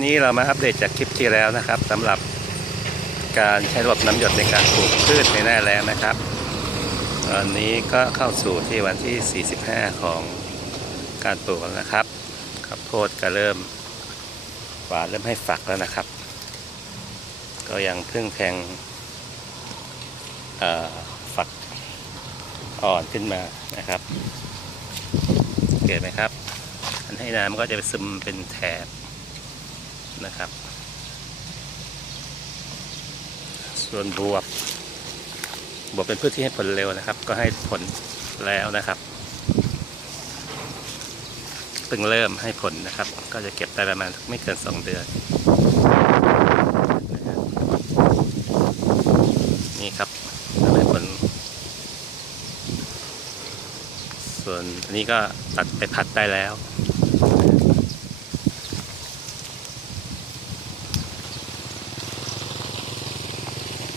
นี้เรามาอัปเดตจากคลิปที่แล้วนะครับสำหรับการใช้ระบบน้ำหยดในการปลูกพืชในหน้าแล้งนะครับวันนี้ก็เข้าสู่ที่วันที่ 45 ของการปลูกแล้วนะครับข้าวโพดก็เริ่มหวานเริ่มให้ฝักแล้วนะครับ ก็ยังเพิ่งแทงฝักอ่อนขึ้นมานะครับเกิดไหมครับอันให้น้ำมันก็จะไปซึมเป็นแถบ นะครับ ส่วนบวบบวบเป็นพืชที่ให้ผลเร็วนะครับ ก็ให้ผลแล้วนะครับเพิ่งเริ่มให้ผลนะครับ ก็จะเก็บได้ประมาณไม่เกินสองเดือนนะครับนี่ครับให้ผล ส่วนอันนี้ก็ตัดไปพัดได้แล้ว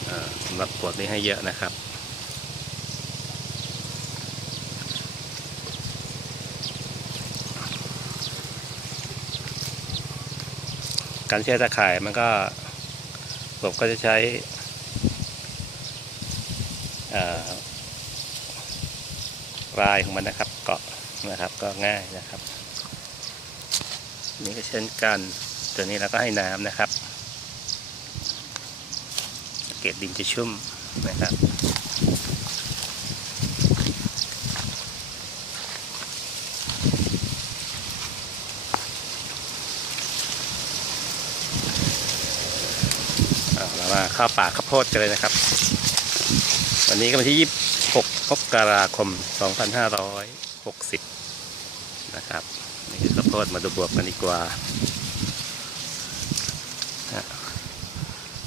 เอ่อสำหรับกดนี้ให้เยอะนะครับ การเชื่อตะข่ายมันก็ผมก็จะใช้อ่อลายของมันนะครับ เกาะนะครับก็ง่ายนะครับ นี่ก็เช่นกัน ตัวนี้เราก็ให้น้ำนะครับ กล็ดดินจะชุ่มนะครับเอาเรามาเข้าป่าข้าวโพดกันเลยนะครับ วันนี้ก็วันที่ 26มกราคม 2560 นะครับ นี่คือข้าวโพดมาดูบวบกันดีกว่า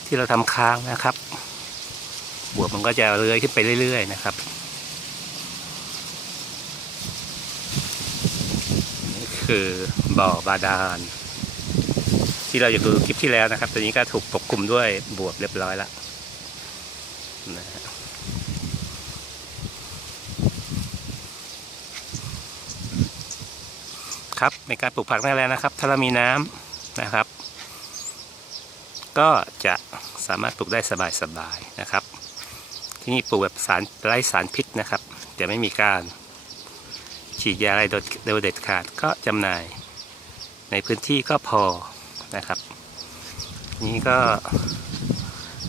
ที่เราทำค้างนะครับ วบมันก็จะเลื้อยขึ้นไปเรื่อย ๆ นะครับนี่คือบ่อบาดาลที่เราอยู่ดูคลิปที่แล้วนะครับ ตัวนี้ก็ถูกปกคลุมด้วยบวบเรียบร้อยแล้วนะครับในการปลูกผักหน้แล้งนะครับ ถ้าเรามีน้ำนะครับ ก็จะสามารถปลูกได้สบายๆนะครับ ที่นี่ปลูกแบบสารไร้สารพิษนะครับจะไม่มีการฉีดยาอะไรโดยโดยเด็ดขาดก็จำหน่ายในพื้นที่ก็พอนะครับ นี่ก็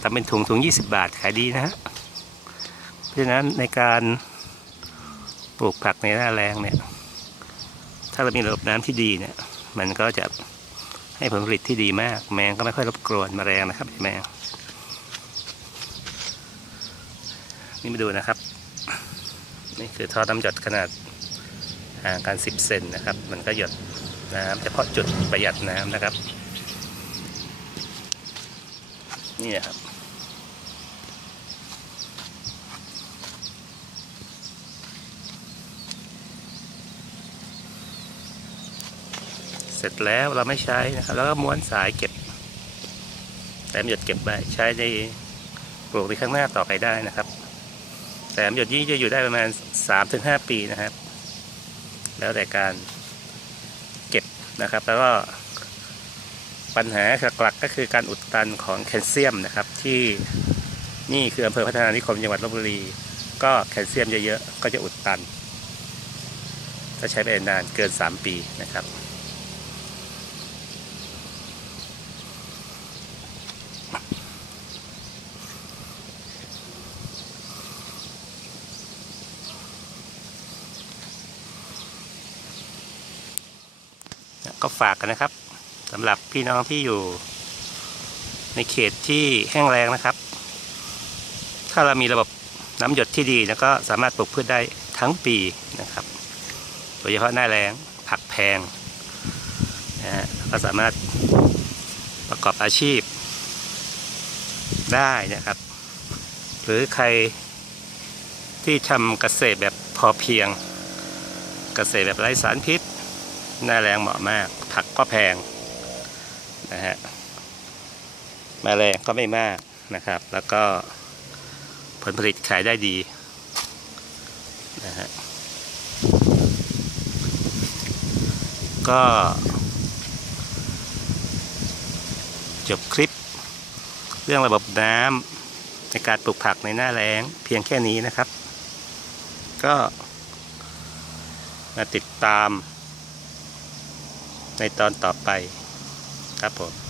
ทำเป็นถุงถุง 20 บาทขายดีนะฮะเพราะฉะนั้นในการปลูกผักในหน้าแรงเนี่ย ถ้าเรามีระบบน้ำที่ดีเนี่ย มันก็จะให้ผลผลิตที่ดีมาก แมงก็ไม่ค่อยรบกวนแมลงนะครับแมง นี่มาดูนะครับ นี่คือท่อน้ำหยดขนาดห่างกัน 10 เซนนะครับ มันก็หยดน้ำเฉพาะจุดประหยัดน้ำนะครับ นี่นะครับเสร็จแล้วเราไม่ใช้นะครับ แล้วก็ม้วนสายเก็บ แต่หยดเก็บไว้ใช้ในปลูกในข้างหน้าต่อไปได้นะครับ แต่หยดยี่จะอยู่ได้ประมาณ 3-5 ปีนะครับ แล้วแต่การเก็บนะครับ แล้วก็ปัญหาหลักๆก็คือการอุดตันของแคลเซียมนะครับ ที่นี่คืออำเภอพัฒนานิคมจังหวัดลบบุรี ก็แคลเซียมเยอะๆ ก็จะอุดตัน ถ้าใช้ไปนานเกิน 3 ปีนะครับ ก็ฝากกันนะครับสำหรับพี่น้องที่อยู่ ในเขตที่แห้งแล้งนะครับ ถ้าเรามีระบบน้ำหยดที่ดีแล้วก็สามารถปลูกพืชได้ทั้งปีนะครับ โดยเฉพาะหน้าแล้งผักแพงนะฮะก็สามารถประกอบอาชีพ ได้นะครับ หรือใครที่ทำเกษตรแบบพอเพียง เกษตรแบบไร้สารพิษ หน้าแรงเหมาะมาก ผักก็แพงนะฮะมาแรงก็ไม่มากนะครับ แล้วก็ผลผลิตขายได้ดีนะฮะก็จบคลิป เรื่องระบบน้ำในการปลูกผักในหน้าแรงเพียงแค่นี้นะครับ ก็มาติดตาม ในตอนต่อไปครับผม